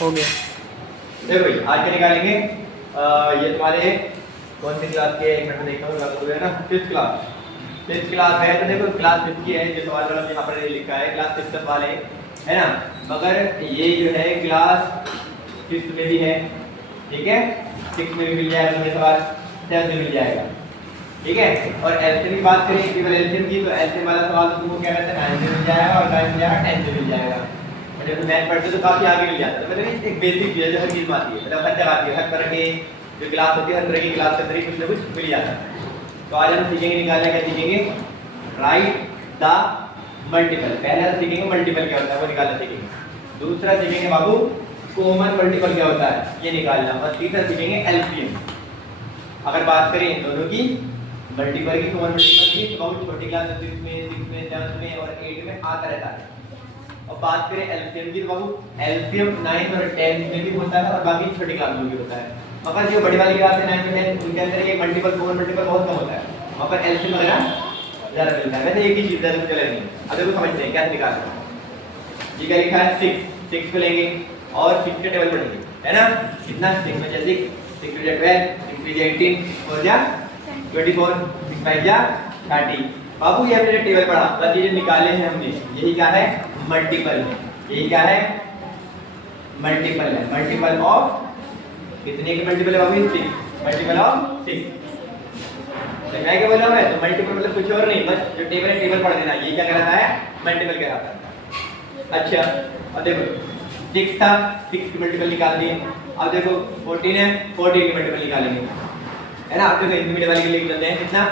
हो गया। देखो भाई आज के निकालेंगे ये तुम्हारे कौन सी क्लास के, एक मिनट देखता हूँ ना, फिफ्थ क्लास। फिफ्थ क्लास है तो देखो क्लास फिफ्थ की है, जो सवाल वाला यहाँ पर लिखा है क्लास फिफ्थ वाले है ना, मगर ये जो है क्लास फिफ्थ में भी है, ठीक है, सिक्स में भी मिल जाएगा तुम्हें सवाल, सेवन में मिल जाएगा, ठीक है। और एलसीएम की बात करें केवल एलसीएम की, तो एलसीएम वाला सवाल तो तुमको क्या कहते हैं 9 से मिल जाएगा और 9 मिल जाएगा 10 से मिल जाएगा। और जब मैथ पढ़ते तो काफी आगे मिल जाता है, मतलब एक बेसिक चीज है जो हर चीज में आती है, मतलब हर जगह आती है, हर तरह के जो क्लास होती है हर तरह की क्लास के अंदर ही कुछ ना कुछ मिल जाता है। तो आज हम सीखेंगे निकालना क्या सीखेंगे, राइट द मल्टीपल। पहले सीखेंगे मल्टीपल क्या होता है वो निकालना सीखेंगे, दूसरा सीखेंगे बाबू कॉमन मल्टीपल क्या होता है ये निकालना, और तीसरा सीखेंगे एलसीएम। अगर बात करें दोनों की मल्टीपल की, कॉमन मल्टीपल की, तो बहुत छोटी क्लास में 6 में 7 में और 8 में आता रहता है। और बात करें एलसीएम की, तो बाबू एलसीएम 9 और 10 में भी होता है और बाकी छोटी क्लास में भी होता है, मगर जो बड़ी वाली क्लास है 9 में 10 उनके अंदर ये मल्टीपल कॉमन मल्टीपल बहुत कम होता है, वहाँ पर एलसीएम वगैरह ज़्यादा मिलता है। वैसे एक ही चीज़ ज़्यादा चले नहीं, अब देखो समझते हैं क्या निकालना है। ये क्या लिखा है 6 को लेंगे और 6 का टेबल पढ़ेंगे, है ना, कितना 6 में 6 6 12 6 3 18 और जा 24 6 5 जा 30। बाबू ये हमने टेबल पढ़ा, बस ये जो निकाले हैं हमने यही क्या है मल्टीपल है, यही क्या है मल्टीपल है, मल्टीपल ऑफ कितने के मल्टीपल है बाबू 6, मल्टीपल ऑफ 6। समझ क्या बोला मैं, तो मल्टीपल मतलब कुछ और नहीं, बस जो टेबल है टेबल पढ़ देना, ये क्या कहलाता है मल्टीपल कहलाता है। अच्छा अब देखो 6 था, 6 की मल्टीपल निकाल दिए, अब देखो 14 है, 14 की मल्टीपल निकालेंगे, है ना। अब देखो इंटरमीडिएट वाले के लिए लेते हैं कितना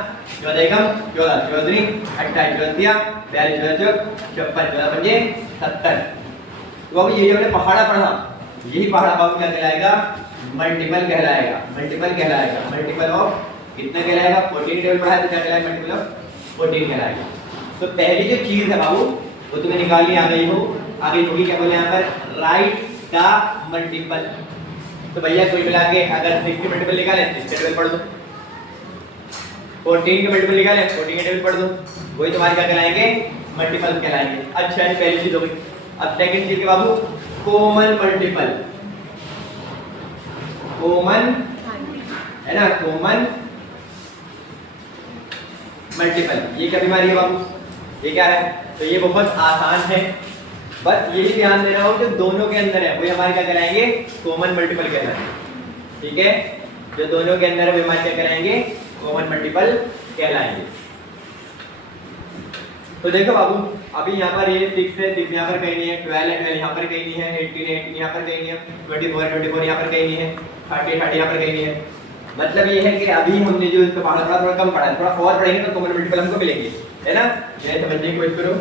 14 एकम 14 14 28 14 42 54 54 55 70। तो बाबू ये जो हमने पहाड़ा पढ़ा, यही पहाड़ा बाबू क्या कहलाएगा मल्टीपल कहलाएगा, मल्टीपल कहलाएगा, मल्टीपल ऑफ कितना कहलाएगा 14 टेबल पढ़ा है तो क्या कहलाएगा मल्टीपल ऑफ 14 कहलाएगा। तो पहली जो चीज है बाबू वो तुम्हें निकालनी आ गई हो, आगे होगी क्या बोले यहाँ पर राइट द मल्टीपल। तो भैया कोई मिला के अगर 6 की मल्टीपल निकाले 6 के टेबल पढ़ दो, 14 की मल्टीपल निकाले 14 के टेबल पढ़ दो, वही तुम्हारे क्या कहलाएंगे मल्टीपल कहलाएंगे। अच्छा ये पहली चीज हो गई। अब सेकंड चीज के बाबू कॉमन मल्टीपल, कॉमन है ना, कॉमन मल्टीपल ये क्या बीमारी है बाबू, ये क्या है, तो ये बहुत आसान है, बस यही ध्यान देना हो जो दोनों के अंदर है वही हमारे क्या कराएंगे कॉमन मल्टीपल कहलाएंगे, ठीक है, जो दोनों के अंदर है वो हमारे क्या कराएंगे कॉमन मल्टीपल कहलाएंगे। तो देखो बाबू अभी यहाँ पर ये 6 है, 6 यहाँ पर कहीं नहीं है, 12 है, 12 यहाँ पर कहीं नहीं है, 18 है, 18 यहाँ पर कहीं नहीं है, 24 है, 24 यहाँ पर कहीं नहीं है, 30 30 यहाँ पर कहीं नहीं है। मतलब ये है कि अभी हमने जो इसका पढ़ा थोड़ा कम पढ़ा है, थोड़ा और पढ़ेंगे तो कॉमन मल्टीपल हमको मिलेंगे, है ना। ये समझने की कोशिश करो,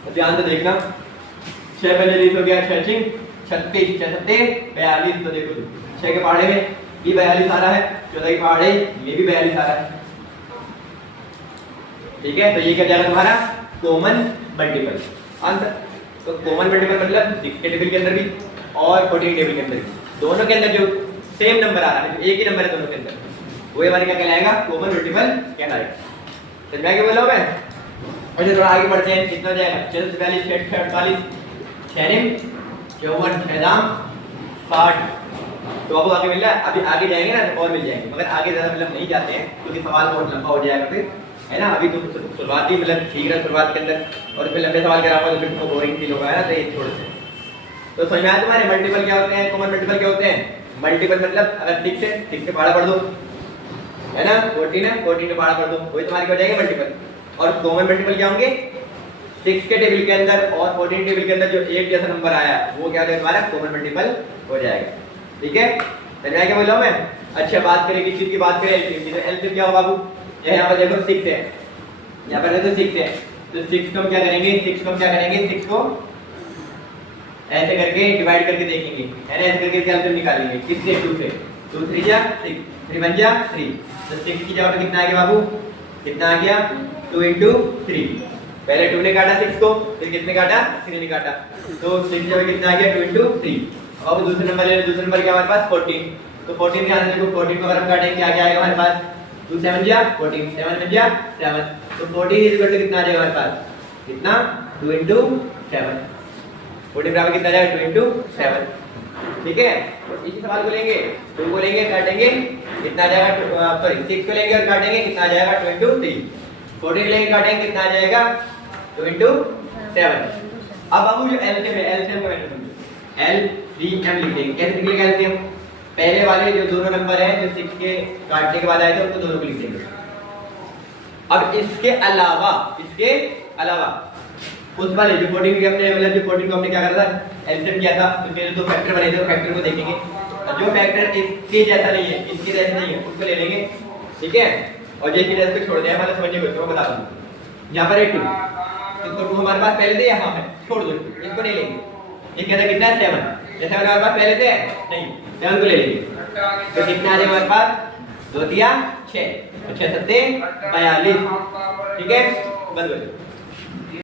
तो ध्यान से देखना। 6 पहले 20 हो गया, 6 36 6 7 42, तो देखो 6 के पहाड़े में ये 42 आ रहा है, 14 के पहाड़े ये भी 42 आ रहा है, ठीक है। तो ये क्या जाएगा तुम्हारा कॉमन मल्टीपल आंसर। तो कॉमन मल्टीपल मतलब 6 के टेबल के अंदर भी और 14 टेबल के अंदर भी, दोनों के अंदर जो सेम नंबर आ रहा है, एक ही नंबर है दोनों के अंदर, वो हमारे क्या कहलाएगा कॉमन मल्टीपल कहलाएगा। समझ में क्या बोला मैं। और थोड़ा आगे बढ़ते हैं, कितना हो जाएगा 46 42 48 46 54 56 60। तो आपको आगे मिल रहा है, अभी आगे जाएंगे ना तो और मिल जाएंगे, मगर आगे ज़्यादा मतलब नहीं जाते हैं क्योंकि सवाल बहुत लंबा हो जाएगा फिर, है ना। अभी तो शुरुआती मतलब ठीक है शुरुआत के अंदर, और फिर लंबे सवाल कराऊंगा तो फिर तो बोरिंग फील होगा ना, तो ये छोड़ से। तो समझ में आया तुम्हारे मल्टीपल क्या होते हैं, कॉमन मल्टीपल क्या होते हैं। मल्टीपल मतलब अगर 6 है 6 के पहाड़ा पढ़ दो, है ना, 14 है 14 के पहाड़ा पढ़ दो, वही तुम्हारे क्या हो जाएंगे मल्टीपल। और कॉमन मल्टीपल क्या होंगे 6 के टेबल के अंदर और 14 टेबल के अंदर जो एक जैसा नंबर आया वो क्या हो जाएगा तुम्हारा कॉमन मल्टीपल हो जाएगा, ठीक है। समझ में क्या बोला मैं। अच्छा बात करें किस चीज की बात करें, एलसीएम। तो एलसीएम क्या होगा बाबू, यहाँ पर देखो 6 है, यहाँ पर देखो 6 है, तो 6 को हम क्या करेंगे 6 को हम क्या करेंगे 6 को ऐसे करके डिवाइड करके देखेंगे, है ना, ऐसे करके एलसीएम निकालेंगे किससे 2 से, 2 3 जा 6 3 1 जा 3। तो 6 की जगह पे कितना आ गया बाबू, कितना आ गया 2 into 3। पहले 2 ने काटा 6 को, फिर कितने काटा 3 ने काटा, तो 6 की जगह कितना आ गया 2 into 3। और दूसरे नंबर ले, दूसरे नंबर क्या हमारे पास 14। तो 14 के आने देखो 14 को अगर हम काटेंगे क्या आएगा हमारे पास 2 7 जा 14 7 1 जा 7। तो 14 इज इक्वल टू कितना आ जाएगा हमारे पास, कितना 2 into 7। 14 बराबर कितना आ जाएगा 2 इंटू 7, ठीक है। और इसी सवाल को लेंगे, 2 को लेंगे काटेंगे कितना आ जाएगा, सॉरी 6 को लेंगे और काटेंगे कितना आ जाएगा 2 इंटू 3, 14 को लेंगे काटेंगे कितना आ जाएगा 2 इंटू 7। अब बाबू जो एलसीएम है, एलसीएम का मैंने समझो एलसीएम लिख देंगे। कैसे निकलेगा एलसीएम, पहले वाले जो दोनों नंबर हैं जो 6 के काटने के बाद आए थे उनको दोनों को लिख देंगे। अब इसके अलावा उस वाले जो 14 के हमने मतलब जो 14 को हमने क्या करा था एलसीएम किया था, तो जो दो फैक्टर बने थे फैक्टर को देखेंगे, जो फैक्टर इसके जैसा नहीं है, इसके जैसा नहीं है, उसको ले लेंगे, ठीक है। और जैसे जैसे को छोड़ दें, मतलब समझने को मैं बता दूं। यहाँ पर है 2, तो 2 हमारे पास पहले थे, यहाँ है, छोड़ दो इसको नहीं लेंगे। ये कहता है कितना है 7, जैसे हमारे पास पहले थे नहीं, 7 को ले लेंगे, तो कितना आ जाएगा हमारे पास 2 दिया 6, 6 7 42, ठीक है, बस